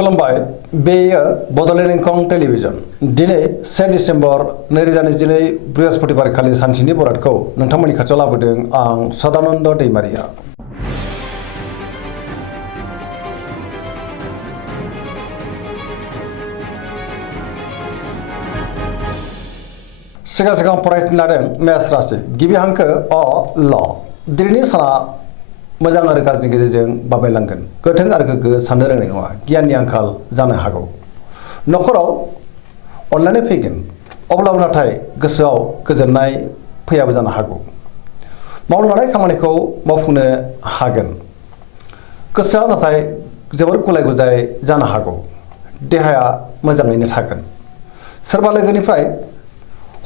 खुलुमबाय बेयो बड'लेण्ड इंखं टेलिभिजन दिनै 1 डिसेम्बर 2022 बृहस्पतिबार खालि सानसेनि बरादखौ नोंथांमोननि खाथियाव लाबोदों आं सदानन्द दैमारिया। सिगां फरायनो लादों मेष राशि गिबि हांखो अ ल दिनैनि साना मोजां आरो गाज्रिनि गेजेरजों बाबेलांगोन गोथों आरो गोग्गो साननो रोंनाय नङा गियाननि आंखाल जानो हागौ नखराव अनलायनाय फैगोन अब्लाबो नाथाय गोसोआव गोजोननाय फैयाबो जानो हागौ मावनो लानाय खामानिखौ मावफुंनो हागोन गोसोआ नाथाय जोबोर गुलाय गुजाय जानो हागौ देहाया मोजाङैनो थागोन सोरबा लोगोनिफ्राय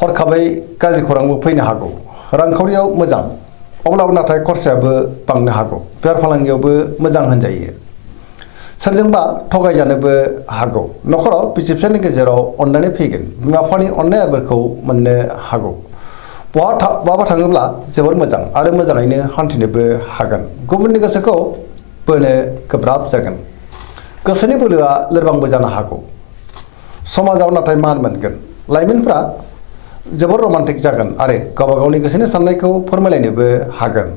हरखाबै गाज्रि खौरांबो फैनो हागौ रांखावरियाव मोजां अब्लाबो नाथाय खरसायाबो बांनो हागौ बेफार फालांगियावबो मोजां होनजायो सोरजोंबा थगायजानोबो हागौ नखराव बिसि फिसायनि गेजेराव अनलायनाय फैगोन बिमा बिफानि अननाय आबोरखौ मोननो हागौ बहाबा थाङोब्ला जोबोर मोजां आरो मोजाङैनो हान्थिनोबो हागोन गुबुननि गोसोखौ बोनो गोब्राब जागोन गोसोनि बोलोआ लोरबांबो जानो हागौ समाजाव नाथाय मान मोनगोन लाइमोनफ्रा जोबोर रमान्टिक जागोन आरो गावबा गावनि गोसोनि साननायखौ फोरमायलायनोबो हागोन।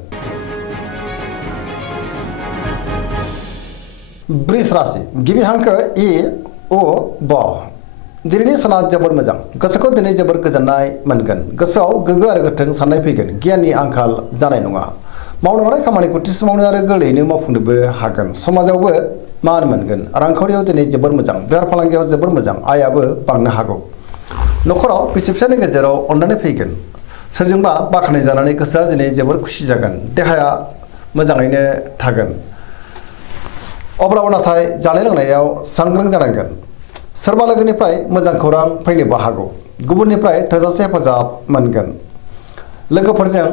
वृष राशि गिबि हांखो इ उ ब दिनैनि साना जोबोर मोजां गोसोखौ दिनै जोबोर गोजोननाय मोनगोन गोसोआव गोग्गो आरो गोथों साननाय फैगोन गियाननि आंखाल जानाय नङा मावनो लानाय खामानिखौ थि समावनो आरो गोरलैयैनो मावफुंनोबो हागोन समाजावबो मान मोनगोन रांखावरियाव दिनै जोबोर मोजां बेफार फालांगियाव जोबोर मोजां आयाबो बांनो हागौ नखराव बिसि फिसायनि गेजेराव अनलायनाय फैगोन सोरजोंबा बाख्नाय जानानै गोसोआ दिनै जोबोर खुसि जागोन देहाया मोजाङैनो थागोन अब्लाबो नाथाय जानाय लोंनायाव सांग्रां जानांगोन सोरबा लोगोनिफ्राय मोजां खौरां फैनोबो हागौ गुबुननिफ्राय थोजासे हेफाजाब मोनगोन लोगोफोरजों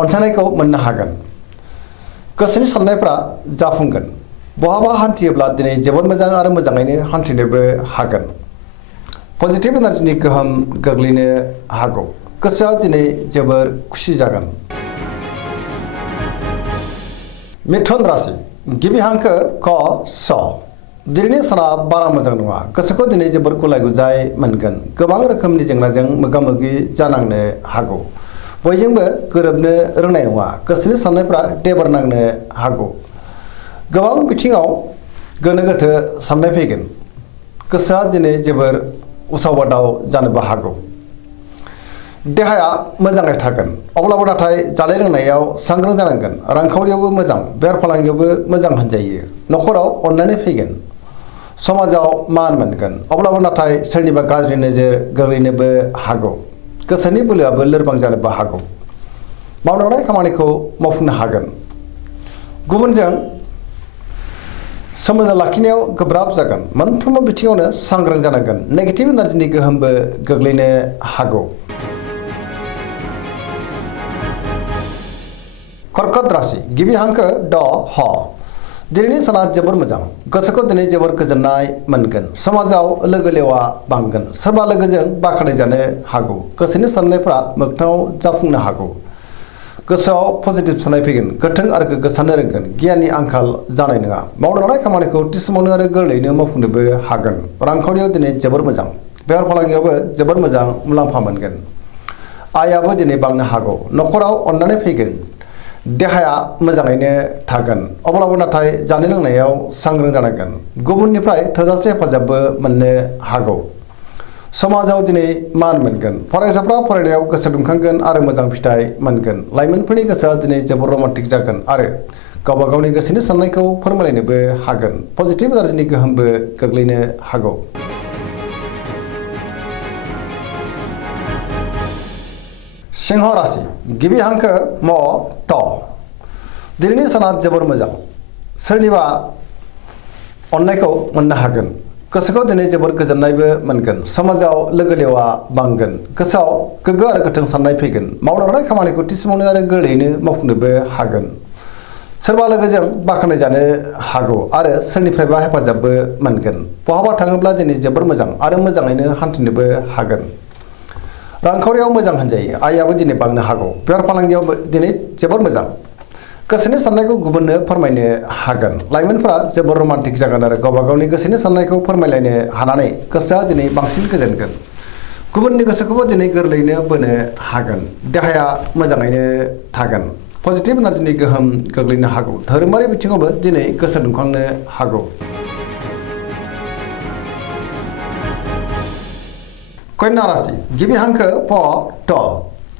अनसायनायखौ मोननो हागोन गोसोनि साननायफ्रा जाफुंगोन बहाबा हान्थियोब्ला दिनै जोबोर मोजां आरो मोजाङैनो हान्थिनोबो हागोन पजिटिभ एनार्जिनि गोहोम गोग्लैनो हागौ गोसोआ दिनै जोबोर खुसि जागोन। मिथुन राशि गिबि हांखो क स दिनैनि साना बारा मोजां नङा गोसोखौ दिनै जोबोर गुलाय गुजाय मोनगोन गोबां रोखोमनि जेंनाजों मोगा मोगि जानांनो हागौ बयजोंबो गोरोबनो रोंनाय नङा गोसोनि साननायफ्रा देबार नांनो हागौ गोबां बिथिङाव गोनो गोथो साननाय फैगोन गोसोआ दिनै जोबोर उसाव बादाव जानोबो हागौ देहाया मोजाङै थागोन अब्लाबो नाथाय जानाय लोंनायाव सांग्रां जानांगोन रांखावरियावबो मोजां बेफार फालांगियावबो मोजां होनजायो नखराव अनलायनाय फैगोन समाजाव मान मोनगोन अब्लाबो नाथाय सोरनिबा गाज्रि नोजोर गोग्लैनोबो हागौ गोसोनि बोलोआबो लोरबां जानोबो हागौ मावनो लानाय खामानिखौ मावफुंनो हागोन गुबुनजों सोमोन्दो लाखिनायाव गोब्राब जागोन मोनफ्रोमबो बिथिङावनो सांग्रां जानांगोन नेगेटिभ एनार्जिनि गोहोमबो गोग्लैनो हागौ। कर्कट राशि गिबि हांखो ड ह दिनैनि साना जोबोर मोजां गोसोखौ दिनै जोबोर गोजोननाय मोनगोन समाजाव लोगो लेवा बांगोन सोरबा लोगोजों बाख्नाय जानो हागौ गोसोनि साननायफ्रा मोगथाङाव जाफुंनो हागौ गोसोआव पजिटिभ साननाय फैगोन गोथों आरो गोग्गो साननो रोंगोन गियाननि आंखाल जानाय नङा मावनो लानाय खामानिखौ थि समावनो आरो गोरलैयैनो मावफुंनोबो हागोन रांखावरियाव दिनै जोबोर मोजां बेफार फालांगियावबो जोबोर मोजां मुलाम्फा मोनगोन आयाबो दिनै बांनो हागौ नखराव अननानै फैगोन देहाया मोजाङैनो थागोन अब्लाबो नाथाय जानाय लोंनायाव सांग्रां जानांगोन गुबुननिफ्राय थोजासे हेफाजाबबो मोननो हागौ समाजाव दिनै मान मोनगोन फरायसाफ्रा फरायनायाव गोसो दुंखांगोन आरो मोजां फिथाइ मोनगोन लाइमोनफोरनि गोसोआ दिनै जोबोर रमान्टिक जागोन आरो गावबा गावनि गोसोनि साननायखौ फोरमायलायनोबो हागोन पजिटिभ एनार्जिनि गोहोमबो गोग्लैनो हागौ। सिंह राशि गिबि हांखो म ट दिनैनि साना जोबोर मोजां सोरनिबा अननायखौ मोननो हागोन गोसोखौ दिनै जोबोर गोजोननायबो मोनगोन समाजाव लोगो लेवा बांगोन गोसोआव गोग्गो आरो गोथों साननाय फैगोन मावनो लानाय खामानिखौ थि समावनो आरो गोरलैयैनो मावफुंनोबो हागोन सोरबा लोगोजों बाख्नाय जानो हागौ आरो सोरनिफ्रायबा हेफाजाबबो मोनगोन बहाबा थाङोब्ला दिनै जोबोर मोजां आरो मोजाङैनो हान्थिनोबो हागोन रांखावरियाव मोजां होनजायो आयाबो दिनै बांनो हागौ बेफार फालांगियाव दिनै जोबोर मोजां गोसोनि साननायखौ गुबुननो फोरमायनो हागोन लाइमोनफोरा जोबोर रमान्टिक जागोन आरो गावबा गावनि गोसोनि साननायखौ फोरमायलायनो हानानै गोसोआ दिनै बांसिन गोजोनगोन गुबुननि गोसोखौबो दिनै गोरलैयैनो बोनो हागोन देहाया मोजाङैनो थागोन पजिटिभ एनार्जिनि गोहोम गोग्लैनो हागौ धोरोमारि बिथिङावबो दिनै गोसो दुंखांनो हागौ कन्या राशि गिबि हांखो प ट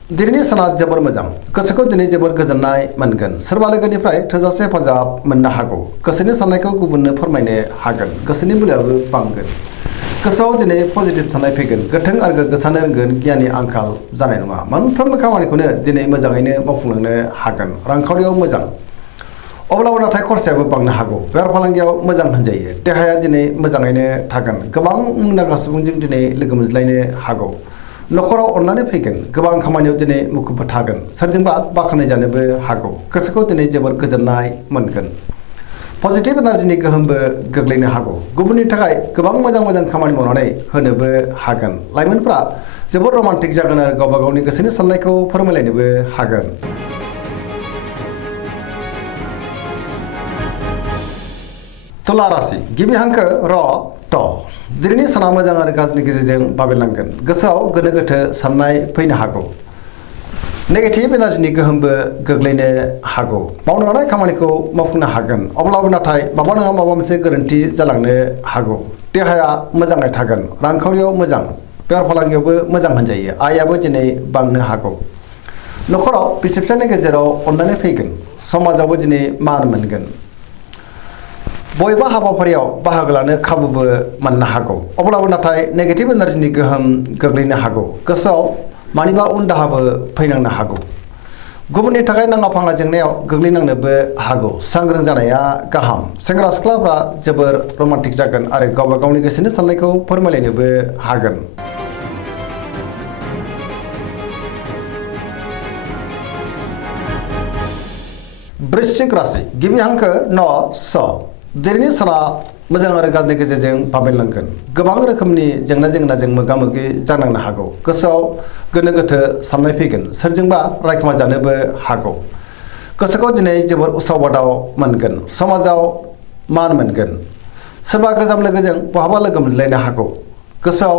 दिनैनि साना जोबोर मोजां गोसोखौ दिनै जोबोर गोजोननाय मोनगोन सोरबा लोगोनिफ्राय थोजासे हेफाजाब मोननो हागौ गोसोनि साननायखौ गुबुननो फोरमायनो हागोन गोसोनि बोलोआबो बांगोन गोसोआव दिनै पजिटिभ साननाय फैगोन गोथों आरो गोग्गो साननो रोंगोन गियाननि आंखाल जानाय नङा मोनफ्रोमबो खामानिखौनो दिनै मोजाङैनो मावफुंलांनो हागोन रांखावरियाव मोजां अब्लाबो नाथाय खरसायाबो बांनो हागौ बेफार फालांगियाव मोजां होनजायो देहाया दिनै मोजाङैनो थागोन गोबां मुंदांखा सुबुंजों दिनै लोगो मोनज्लायनो हागौ नखराव अननानै फैगोन गोबां खामानियाव दिनै मुखुब थागोन सोरजोंबा बाख्नाय जानोबो हागौ गोसोखौ दिनै जोबोर गोजोननाय मोनगोन पजिटिभ एनार्जिनि गोहोमबो गोग्लैनो हागौ गुबुननि थाखाय गोबां मोजां खामानि मावनानै होनोबो हागोन लाइमोनफ्रा जोबोर रमान्टिक जागोन आरो गावबा गावनि गोसोनि साननायखौ फोरमायलायनोबो हागोन तुला राशि गिबि हांखो र ट दिनैनि साना मोजां आरो गाज्रिनि गेजेरजों बाबेरलांगोन गोसोआव गोनो गोथो साननाय फैनो हागौ नेगेटिभ एनार्जिनि गोहोमबो गोग्लैनो हागौ मावनो लानाय खामानिखौ मावफुंनो हागोन अब्लाबो नाथाय माबा नङा माबा मोनसे गोरोन्थि जालांनो हागौ देहाया मोजाङै थागोन रांखावरियाव मोजां बेफार फालांगियावबो मोजां होनजायो आयाबो दिनै बांनो हागौ नखराव बिसि फिसायनि गेजेराव अननानै फैगोन समाजावबो दिनै मान मोनगोन बयबा हाबाफारियाव बाहागो लानो खाबुबो मोननो हागौ अब्लाबो नाथाय नेगेटिभ एनार्जिनि गोहोम गोग्लैनो हागौ गोसोआव मानिबा उन दाहाबो फैनांनो हागौ गुबुननि थाखाय नाङा फाङा जेंनायाव गोग्लैनांनोबो हागौ सांग्रां जानाया गाहाम सेंग्रा सिख्लाफ्रा जोबोर रमान्टिक जागोन आरो गावबा गावनि गोसोनि साननायखौ फोरमायलायनोबो हागोन वृश्चिक राशि गिबि हांखो न स दिनैनि साना मोजां आरो गाज्रिनि गेजेरजों बाबेरलांगोन गोबां रोखोमनि जेंनाजों मोगा मोगि जानांनो हागौ गोसोआव गोनो गोथो साननाय फैगोन सोरजोंबा रायखोमा जानोबो हागौ गोसोखौ दिनै जोबोर उसाव बादाव मोनगोन समाजाव मान मोनगोन सोरबा गोजाम लोगोजों बहाबा लोगो मोनज्लायनो हागौ गोसोआव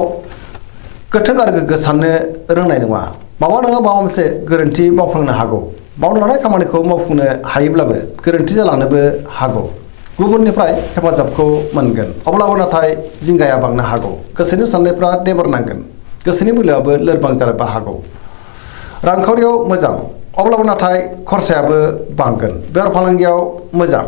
गोथों आरो गोग्गो साननो रोंनाय नङा माबा नङा माबा मोनसे गोरोन्थि मावफ्लांनो हागौ मावनो लानाय खामानिखौ मावफुंनो हायोब्लाबो गोरोन्थि जालांनोबो हागौ गुबुननिफ्राय हेफाजाबखौ मोनगोन अब्लाबो नाथाय जिंगाया बांनो हागौ गोसोनि साननायफ्रा देबोरनांगोन गोसोनि बोलोआबो लोरबां जानोबो हागौ रांखावरियाव मोजां अब्लाबो नाथाय खरसायाबो बांगोन बेफार फालांगियाव मोजां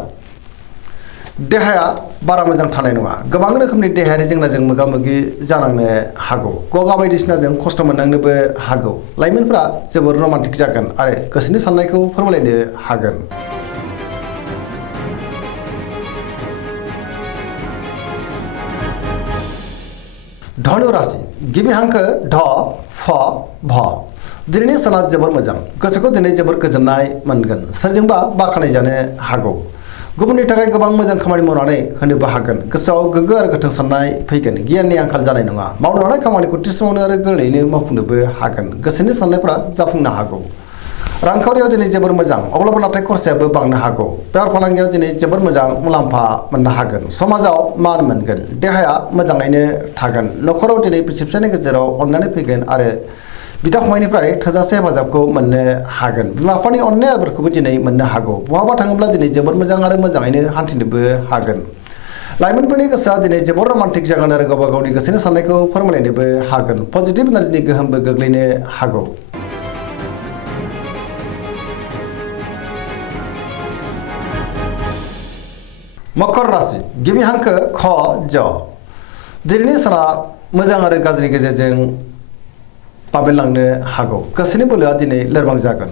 देहाया बारा मोजां थानाय नङा गोबां रोखोमनि देहायारि जेंनाजों मोगा मोगि जानांनो हागौ गगा बायदिसिनाजों खस्थ' मोननांनोबो हागौ लाइमोनफ्रा जोबोर रमान्टिक जागोन आरो गोसोनि साननायखौ फोरमायलायनो हागोन धनु राशि गिबि हांखो ढ फ भ दिनैनि साना जोबोर मोजां गोसोखौ दिनै जोबोर गोजोननाय मोनगोन सोरजोंबा बाख्नाय जानो हागौ गुबुननि थाखाय गोबां मोजां खामानि मावनानै होनोबो हागोन गोसोआव गोग्गो आरो गोथों साननाय फैगोन गियाननि आंखाल जानाय नङा मावनो लानाय खामानिखौ थि समावनो आरो गोरलैयैनो मावफुंनोबो हागोन गोसोनि साननायफ्रा जाफुंनो हागौ रांखावरियाव दिनै जोबोर मोजां अब्लाबो नाथाय खरसायाबो बांनो हागौ बेफार फालांगियाव दिनै जोबोर मोजां मुलाम्फा मोननो हागोन समाजाव मान मोनगोन देहाया मोजाङैनो थागोन नखराव दिनै बिसि फिसायनि गेजेराव अननानै फैगोन आरो बिदा फंबायनिफ्राय थोजासे हेफाजाबखौ मोननो हागोन बिमा बिफानि अननाय आबोरखौबो दिनै मोननो हागौ बहाबा थाङोब्ला दिनै जोबोर मोजां आरो मोजाङैनो हान्थिनोबो हागोन लाइमोनफोरनि गोसोआ दिनै जोबोर रमान्टिक जागोन आरो गावबा गावनि गोसोनि साननायखौ फोरमायलायनोबो हागोन पजिटिभ एनार्जिनि गोहोमबो गोग्लैनो हागौ मकर राशि गिबि हांखो ख ज दिनैनि साना मोजां आरो गाज्रिनि गेजेरजों बाबेरलांनो हागौ गोसोनि बोलोआ दिनै लोरबां जागोन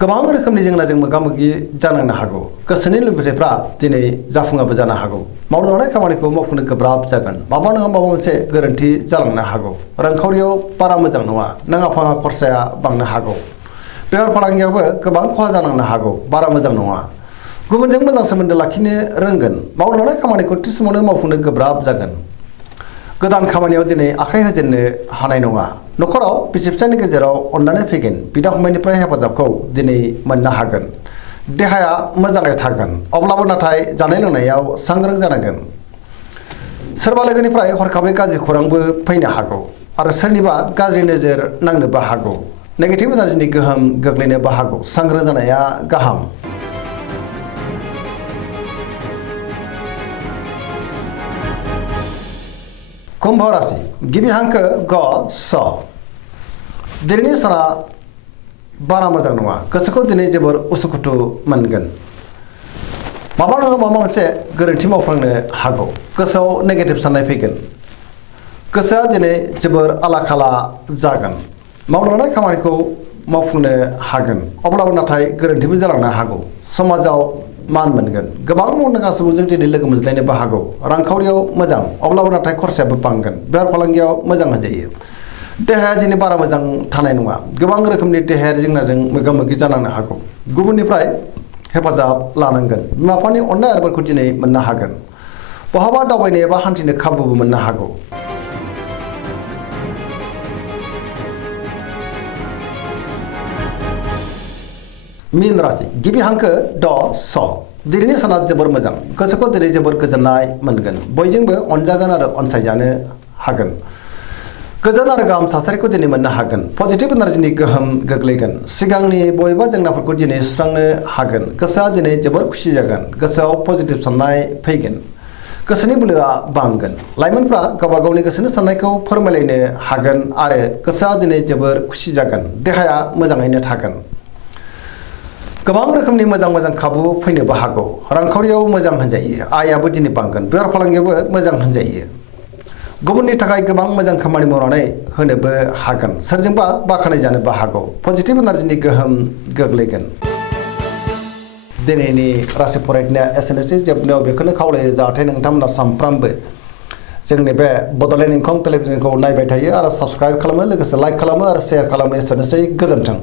गोबां रोखोमनि जेंनाजों मोगा मोगि जानांनो हागौ गोसोनि लुबैनायफ्रा दिनै जाफुङाबो जानो हागौ मावनो लानाय खामानिखौ मावफुंनो गोब्राब जागोन माबा नङा माबा मोनसे गोरोन्थि जालांनो हागौ रांखावरियाव बारा मोजां नङा नाङा फाङा खरसाया बांनो हागौ बेफार फालांगियावबो गोबां खहा जानांनो हागौ बारा मोजां नङा गुबुनजों मोजां सोमोन्दो लाखिनो रोंगोन मावनो लानाय खामानिखौ थि समावनो मावफुंनो गोब्राब जागोन गोदान खामानियाव दिनै आखाइ होजेननो हानाय नङा नखराव बिसि फिसायनि गेजेराव अननानै फैगोन बिदा फंबायनिफ्राय हेफाजाबखौ दिनै मोननो हागोन देहाया मोजाङै थागोन अब्लाबो नाथाय जानाय लोंनायाव सांग्रां जानांगोन सोरबा लोगोनिफ्राय हरखाबै गाज्रि खौरांबो फैनो हागौ आरो सोरनिबा गाज्रि नोजोर नांनोबो हागौ नेगेटिभ एनार्जिनि गोहोम गोग्लैनोबो हागौ सांग्रां जानाया गाहाम कुम्भ राशि गिबि हांखो ग स दिनैनि साना बारा मोजां नङा गोसोखौ दिनै जोबोर उसुखुथु मोनगोन माबा नङा माबा मोनसे गोरोन्थि मावफ्लांनो हागौ गोसोआव नेगेटिभ साननाय फैगोन गोसोआ दिनै जोबोर आला खाला जागोन मावनो लानाय खामानिखौ मावफुंनो हागोन अब्लाबो नाथाय गोरोन्थिबो जालांनो हागौ समाजाव मान मोनगोन गोबां मुंदांखा सुबुंजों दिनै लोगो मोनज्लायनोबो हागौ रांखावरियाव मोजां अब्लाबो नाथाय खरसायाबो बांगोन बेफार फालांगियाव मोजां होनजायो देहाया दिनै बारा मोजां थानाय नङा गोबां रोखोमनि देहायारि जेंनाजों मोगा मोगि जानांनो हागौ गुबुननिफ्राय हेफाजाब लानांगोन बिमा बिफानि अननाय आरो बोरखौ दिनै मोननो हागोन बहाबा दावबायनो एबा हान्थिनो खाबुबो मोननो हागौ मीन राशि गिबि हांखो ड स दिनैनि साना जोबोर मोजां गोसोखौ दिनै जोबोर गोजोननाय मोनगोन बयजोंबो अनजागोन आरो अनसायजानो हागोन गोजोन आरो गाहाम थासारिखौ दिनै मोननो हागोन पजिटिभ एनार्जिनि गोहोम गोग्लैगोन सिगांनि बबेबा जेंनाफोरखौ दिनै सुस्रांनो हागोन गोसोआ दिनै जोबोर खुसि जागोन गोसोआव पजिटिभ साननाय फैगोन गोसोनि बोलोआ बांगोन लाइमोनफ्रा गावबा गावनि गोसोनि साननायखौ फोरमायलायनो हागोन आरो गोसोआ दिनै जोबोर खुसि जागोन देहाया मोजाङैनो थागोन गोबां रोखोमनि मोजां खाबु फैनोबो हागौ रांखावरियाव मोजां होनजायो आयाबो दिनै बांगोन बेफार फालांगियावबो मोजां होनजायो गुबुननि थाखाय गोबां मोजां खामानि मावनानै होनोबो हागोन सोरजोंबा बाख्नाय जानोबो हागौ पजिटिभ एनार्जिनि गोहोम गोग्लैगोन दिनैनि राशि फरायनाया एसेनोसै जोबनायाव बेखौनो खावलायो जाहाथे नोंथांमोना सानफ्रामबो जोंनि बे बड'लेण्ड इंखं टेलिभिजनखौ नायबाय थायो आरो साबस्क्राइब खालामो लोगोसे लाइक खालामो आरो शेयार खालामो एसेनोसै गोजोन्थों